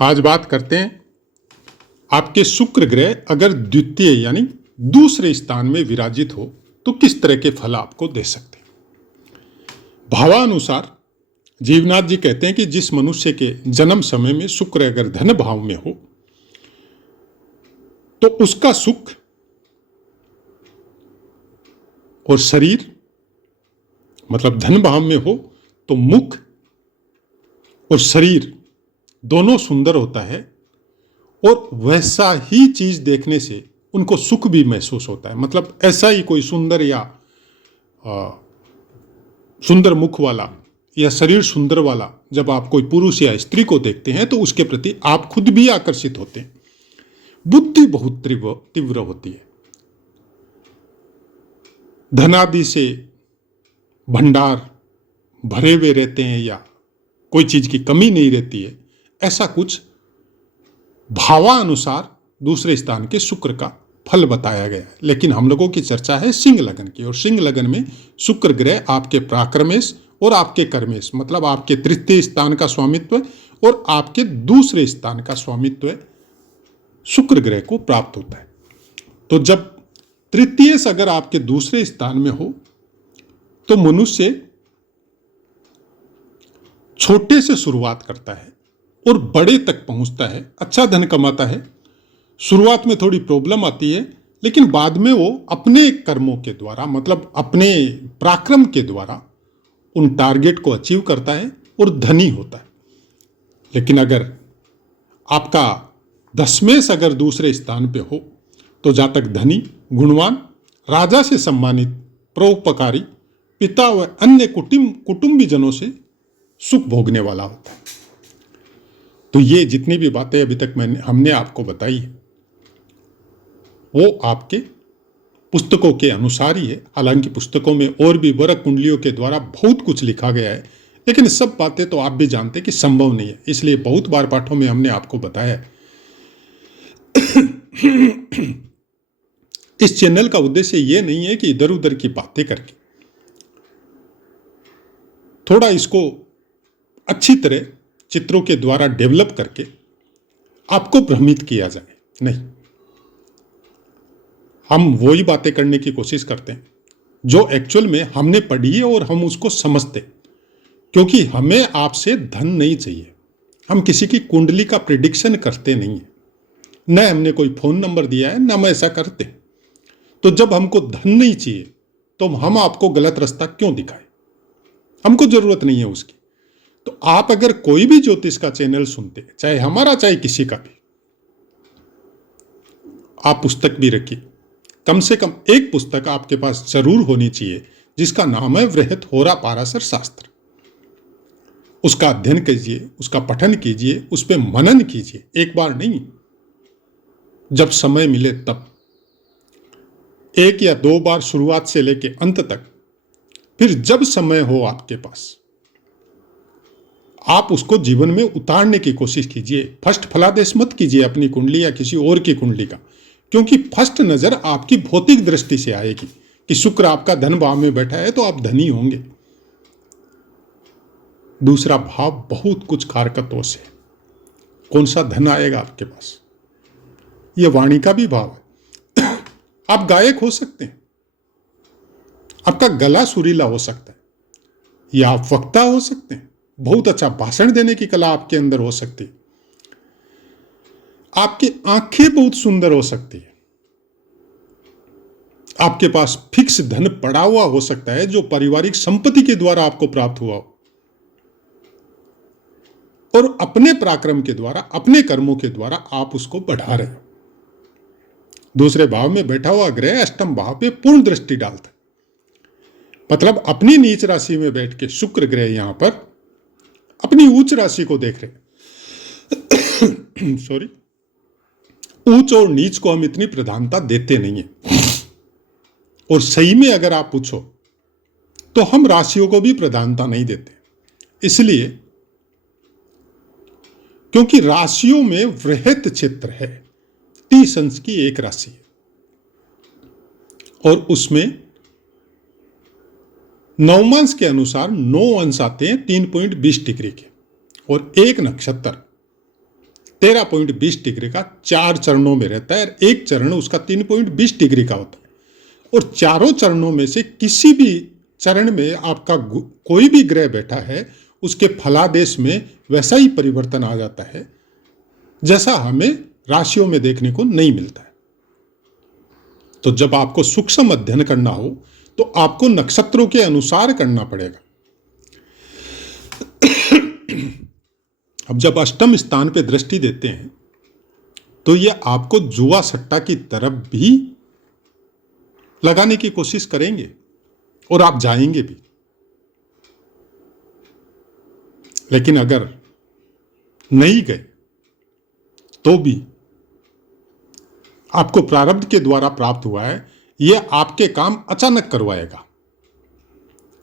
आज बात करते हैं आपके शुक्र ग्रह अगर द्वितीय यानी दूसरे स्थान में विराजित हो तो किस तरह के फल आपको दे सकते हैं। भावानुसार जीवनाथ जी कहते हैं कि जिस मनुष्य के जन्म समय में शुक्र अगर धन भाव में हो तो उसका सुख और शरीर मतलब धन भाव में हो तो मुख और शरीर दोनों सुंदर होता है और वैसा ही चीज देखने से उनको सुख भी महसूस होता है। मतलब ऐसा ही कोई सुंदर या सुंदर मुख वाला या शरीर सुंदर वाला जब आप कोई पुरुष या स्त्री को देखते हैं तो उसके प्रति आप खुद भी आकर्षित होते हैं। बुद्धि बहुत तीव्र होती है। धनादि से भंडार भरे हुए रहते हैं या कोई चीज की कमी नहीं रहती है। ऐसा कुछ भावानुसार दूसरे स्थान के शुक्र का फल बताया गया है। लेकिन हम लोगों की चर्चा है सिंह लगन की, और सिंह लगन में शुक्र ग्रह आपके पराक्रमेश और आपके कर्मेश मतलब आपके तृतीय स्थान का स्वामित्व और आपके दूसरे स्थान का स्वामित्व शुक्र ग्रह को प्राप्त होता है। तो जब तृतीय अगर आपके दूसरे स्थान में हो तो मनुष्य छोटे से शुरुआत करता है और बड़े तक पहुंचता है, अच्छा धन कमाता है। शुरुआत में थोड़ी प्रॉब्लम आती है लेकिन बाद में वो अपने कर्मों के द्वारा मतलब अपने पराक्रम के द्वारा उन टारगेट को अचीव करता है और धनी होता है। लेकिन अगर आपका दशमेश अगर दूसरे स्थान पे हो तो जातक धनी, गुणवान, राजा से सम्मानित, परोपकारी, पिता व अन्य कुटुंबीजनों से सुख भोगने वाला होता है। तो ये जितनी भी बातें अभी तक हमने आपको बताई है वो आपके पुस्तकों के अनुसार ही है। हालांकि पुस्तकों में और भी वर्ग कुंडलियों के द्वारा बहुत कुछ लिखा गया है, लेकिन सब बातें तो आप भी जानते हैं कि संभव नहीं है। इसलिए बहुत बार पाठों में हमने आपको बताया है। इस चैनल का उद्देश्य ये नहीं है कि इधर उधर की बातें करके थोड़ा इसको अच्छी तरह चित्रों के द्वारा डेवलप करके आपको भ्रमित किया जाए, नहीं। हम वही बातें करने की कोशिश करते हैं जो एक्चुअल में हमने पढ़ी है और हम उसको समझते, क्योंकि हमें आपसे धन नहीं चाहिए। हम किसी की कुंडली का प्रिडिक्शन करते नहीं है, न हमने कोई फोन नंबर दिया है, न हम ऐसा करते। तो जब हमको धन नहीं चाहिए तो हम आपको गलत रास्ता क्यों दिखाएं? हमको जरूरत नहीं है उसकी। तो आप अगर कोई भी ज्योतिष का चैनल सुनते हैं, चाहे हमारा चाहे किसी का भी, आप पुस्तक भी रखिए। कम से कम एक पुस्तक आपके पास जरूर होनी चाहिए जिसका नाम है वृहत होरा पाराशर शास्त्र। उसका अध्ययन कीजिए, उसका पठन कीजिए, उस पर मनन कीजिए। एक बार नहीं, जब समय मिले तब एक या दो बार शुरुआत से लेके अंत तक, फिर जब समय हो आपके पास आप उसको जीवन में उतारने की कोशिश कीजिए। फर्स्ट फलादेश मत कीजिए अपनी कुंडली या किसी और की कुंडली का, क्योंकि फर्स्ट नजर आपकी भौतिक दृष्टि से आएगी कि शुक्र आपका धन भाव में बैठा है तो आप धनी होंगे। दूसरा भाव बहुत कुछ कारकत्वों से कौन सा धन आएगा आपके पास, यह वाणी का भी भाव है। आप गायक हो सकते हैं, आपका गला सुरीला हो सकता है, या आप वक्ता हो सकते हैं, बहुत अच्छा भाषण देने की कला आपके अंदर हो सकती है, आपकी आंखें बहुत सुंदर हो सकती है, आपके पास फिक्स धन पड़ा हुआ हो सकता है जो पारिवारिक संपत्ति के द्वारा आपको प्राप्त हुआ हो, और अपने पराक्रम के द्वारा, अपने कर्मों के द्वारा आप उसको बढ़ा रहे हो। दूसरे भाव में बैठा हुआ ग्रह अष्टम भाव पे पूर्ण दृष्टि डालता है, मतलब अपनी नीच राशि में बैठ के शुक्र ग्रह यहां पर अपनी उच्च राशि को देख रहे। सॉरी, उच्च और नीच को हम इतनी प्रधानता देते नहीं है, और सही में अगर आप पूछो तो हम राशियों को भी प्रधानता नहीं देते। इसलिए क्योंकि राशियों में वृहत क्षेत्र है, 30 अंश की एक राशि है, और उसमें नवमांश के अनुसार 9 अंश आते हैं 3.20 डिग्री के, और एक नक्षत्र 13.20 डिग्री का 4 चरणों में रहता है, और एक चरण उसका 3.20 डिग्री का होता है। और चारों चरणों में से किसी भी चरण में आपका कोई भी ग्रह बैठा है, उसके फलादेश में वैसा ही परिवर्तन आ जाता है जैसा हमें राशियों में देखने को नहीं मिलता है। तो जब आपको सूक्ष्म अध्ययन करना हो तो आपको नक्षत्रों के अनुसार करना पड़ेगा। अब जब अष्टम स्थान पे दृष्टि देते हैं तो ये आपको जुआ सट्टा की तरफ भी लगाने की कोशिश करेंगे और आप जाएंगे भी। लेकिन अगर नहीं गए तो भी आपको प्रारब्ध के द्वारा प्राप्त हुआ है, यह आपके काम अचानक करवाएगा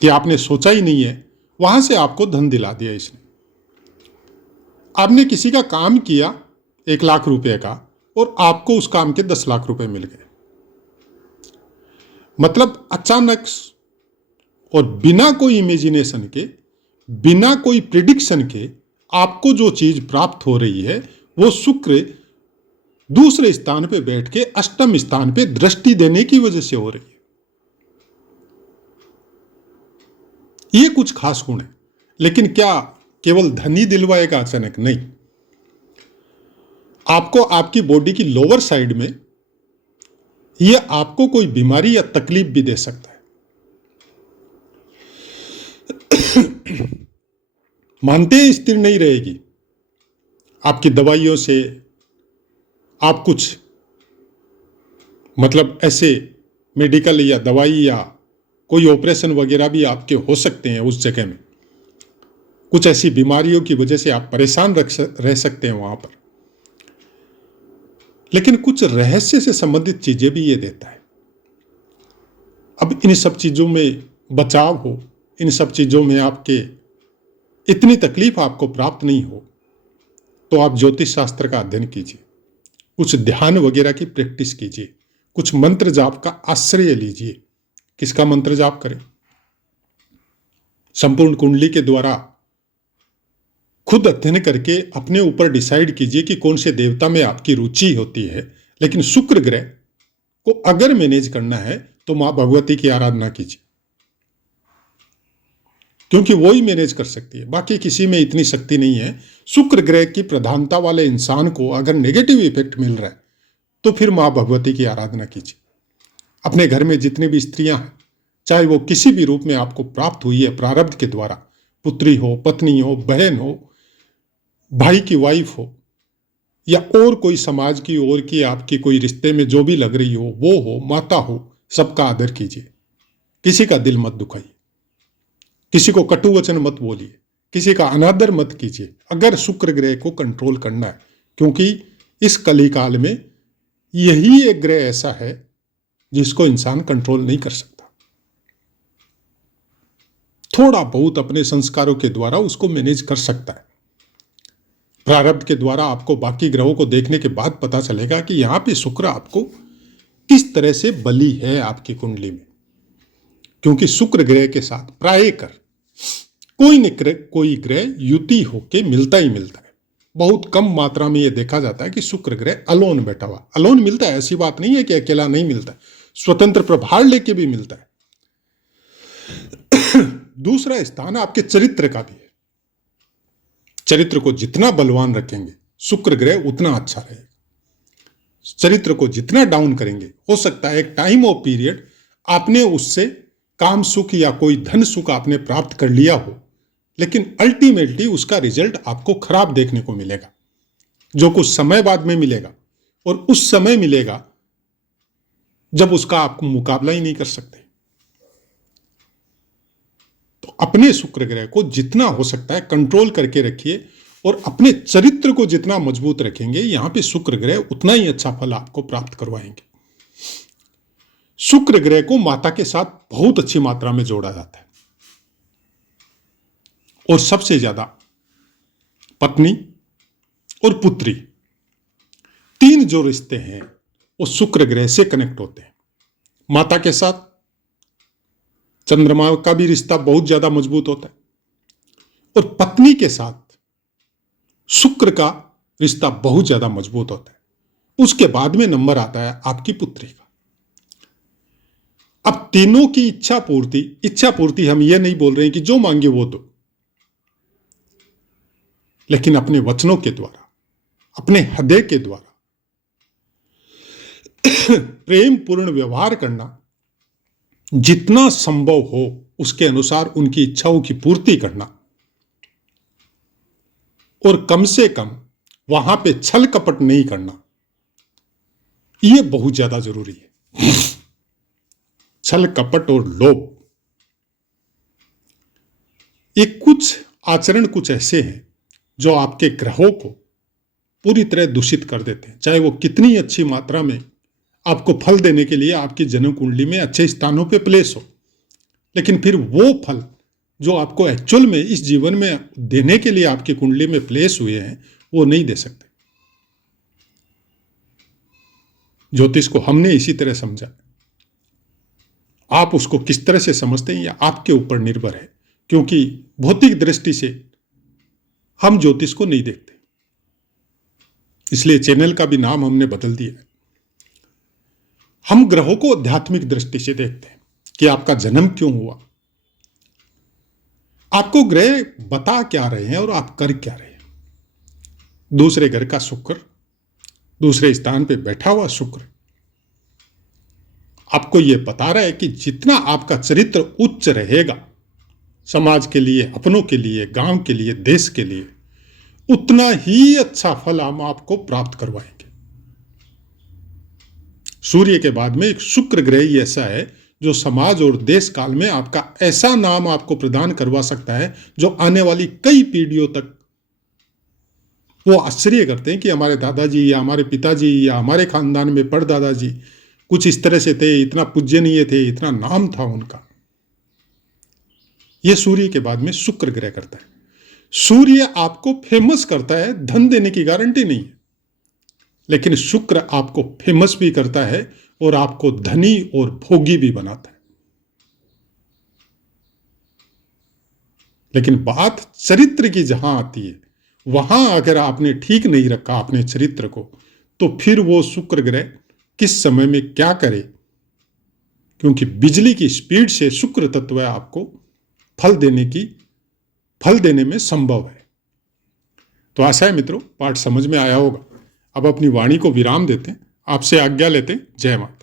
कि आपने सोचा ही नहीं है, वहां से आपको धन दिला दिया इसने। आपने किसी का काम किया 1 लाख रुपए का और आपको उस काम के 10 लाख रुपए मिल गए। मतलब अचानक और बिना कोई इमेजिनेशन के, बिना कोई प्रिडिक्शन के आपको जो चीज प्राप्त हो रही है वो शुक्र दूसरे स्थान पे बैठ के अष्टम स्थान पे दृष्टि देने की वजह से हो रही है। ये कुछ खास गुण है, लेकिन क्या केवल धन ही दिलवाएगा? अचानक नहीं। आपको आपकी बॉडी की लोअर साइड में यह आपको कोई बीमारी या तकलीफ भी दे सकता है। मानते हैं स्थिर नहीं रहेगी। आपकी दवाइयों से आप कुछ मतलब ऐसे मेडिकल या दवाई या कोई ऑपरेशन वगैरह भी आपके हो सकते हैं उस जगह में। कुछ ऐसी बीमारियों की वजह से आप परेशान रह सकते हैं वहां पर। लेकिन कुछ रहस्य से संबंधित चीजें भी ये देता है। अब इन सब चीजों में बचाव हो, इन सब चीजों में आपके इतनी तकलीफ आपको प्राप्त नहीं हो, तो आप ज्योतिष शास्त्र का अध्ययन कीजिए, कुछ ध्यान वगैरह की प्रैक्टिस कीजिए, कुछ मंत्र जाप का आश्रय लीजिए। किसका मंत्र जाप करें? संपूर्ण कुंडली के द्वारा खुद अध्ययन करके अपने ऊपर डिसाइड कीजिए कि कौन से देवता में आपकी रुचि होती है। लेकिन शुक्र ग्रह को अगर मैनेज करना है तो मां भगवती की आराधना कीजिए, क्योंकि वो ही मैनेज कर सकती है, बाकी किसी में इतनी शक्ति नहीं है। शुक्र ग्रह की प्रधानता वाले इंसान को अगर नेगेटिव इफेक्ट मिल रहा है तो फिर मां भगवती की आराधना कीजिए। अपने घर में जितनी भी स्त्रियां हैं, चाहे वो किसी भी रूप में आपको प्राप्त हुई है प्रारब्ध के द्वारा, पुत्री हो, पत्नी हो, बहन हो, भाई की वाइफ हो, या और कोई समाज की ओर की आपकी कोई रिश्ते में जो भी लग रही हो, वो हो, माता हो, सबका आदर कीजिए। किसी का दिल मत दुखाइए, किसी को कटु वचन मत बोलिए, किसी का अनादर मत कीजिए अगर शुक्र ग्रह को कंट्रोल करना है। क्योंकि इस कली काल में यही एक ग्रह ऐसा है जिसको इंसान कंट्रोल नहीं कर सकता। थोड़ा बहुत अपने संस्कारों के द्वारा उसको मैनेज कर सकता है। प्रारब्ध के द्वारा आपको बाकी ग्रहों को देखने के बाद पता चलेगा कि यहां पे शुक्र आपको किस तरह से बली है आपकी कुंडली में। क्योंकि शुक्र ग्रह के साथ प्रायः कोई ग्रह युति होके मिलता ही मिलता है। बहुत कम मात्रा में यह देखा जाता है कि शुक्र ग्रह अलोन बैठा हुआ। अलोन मिलता है, ऐसी बात नहीं है कि अकेला नहीं मिलता, स्वतंत्र प्रभार लेके भी मिलता है। दूसरा स्थान आपके चरित्र का भी है। चरित्र को जितना बलवान रखेंगे शुक्र ग्रह उतना अच्छा रहेगा। चरित्र को जितना डाउन करेंगे, हो सकता है एक टाइम ऑफ पीरियड आपने उससे काम सुख या कोई धन सुख आपने प्राप्त कर लिया हो, लेकिन अल्टीमेटली उसका रिजल्ट आपको खराब देखने को मिलेगा, जो कुछ समय बाद में मिलेगा। और उस समय मिलेगा जब उसका आप मुकाबला ही नहीं कर सकते। तो अपने शुक्र ग्रह को जितना हो सकता है कंट्रोल करके रखिए, और अपने चरित्र को जितना मजबूत रखेंगे, यहां पे शुक्र ग्रह उतना ही अच्छा फल आपको प्राप्त करवाएंगे। शुक्र ग्रह को माता के साथ बहुत अच्छी मात्रा में जोड़ा जाता है, और सबसे ज्यादा पत्नी और पुत्री, तीन जो रिश्ते हैं वो शुक्र ग्रह से कनेक्ट होते हैं। माता के साथ चंद्रमा का भी रिश्ता बहुत ज्यादा मजबूत होता है, और पत्नी के साथ शुक्र का रिश्ता बहुत ज्यादा मजबूत होता है। उसके बाद में नंबर आता है आपकी पुत्री का। अब तीनों की इच्छा पूर्ति हम ये नहीं बोल रहे हैं कि जो मांगे वो दो, लेकिन अपने वचनों के द्वारा, अपने हृदय के द्वारा प्रेम पूर्ण व्यवहार करना, जितना संभव हो उसके अनुसार उनकी इच्छाओं की पूर्ति करना, और कम से कम वहां पे छल कपट नहीं करना, यह बहुत ज्यादा जरूरी है। छल कपट और लोभ, ये कुछ आचरण कुछ ऐसे हैं जो आपके ग्रहों को पूरी तरह दूषित कर देते हैं। चाहे वो कितनी अच्छी मात्रा में आपको फल देने के लिए आपकी जन्म कुंडली में अच्छे स्थानों पे प्लेस हो, लेकिन फिर वो फल जो आपको एक्चुअल में इस जीवन में देने के लिए आपकी कुंडली में प्लेस हुए हैं, वो नहीं दे सकते। ज्योतिष को हमने इसी तरह समझा। आप उसको किस तरह से समझते हैं या आपके ऊपर निर्भर है, क्योंकि भौतिक दृष्टि से हम ज्योतिष को नहीं देखते। इसलिए चैनल का भी नाम हमने बदल दिया है। हम ग्रहों को आध्यात्मिक दृष्टि से देखते हैं कि आपका जन्म क्यों हुआ, आपको ग्रह बता क्या रहे हैं और आप कर क्या रहे हैं। दूसरे घर का शुक्र, दूसरे स्थान पे बैठा हुआ शुक्र आपको यह बता रहा है कि जितना आपका चरित्र उच्च रहेगा समाज के लिए, अपनों के लिए, गांव के लिए, देश के लिए, उतना ही अच्छा फल हम आपको प्राप्त करवाएंगे। सूर्य के बाद में एक शुक्र ग्रह ही ऐसा है जो समाज और देश काल में आपका ऐसा नाम आपको प्रदान करवा सकता है जो आने वाली कई पीढ़ियों तक वो आश्चर्य करते हैं कि हमारे दादाजी या हमारे पिताजी या हमारे खानदान में परदादाजी कुछ इस तरह से थे, इतना पूजनीय थे, इतना नाम था उनका। यह सूर्य के बाद में शुक्र ग्रह करता है। सूर्य आपको फेमस करता है, धन देने की गारंटी नहीं है, लेकिन शुक्र आपको फेमस भी करता है और आपको धनी और भोगी भी बनाता है। लेकिन बात चरित्र की जहां आती है, वहां अगर आपने ठीक नहीं रखा अपने चरित्र को, तो फिर वो शुक्र ग्रह किस समय में क्या करे, क्योंकि बिजली की स्पीड से शुक्र तत्व आपको फल देने में संभव है। तो आशा है मित्रों पाठ समझ में आया होगा। अब अपनी वाणी को विराम देते हैं, आपसे आज्ञा लेते हैं। जय माता।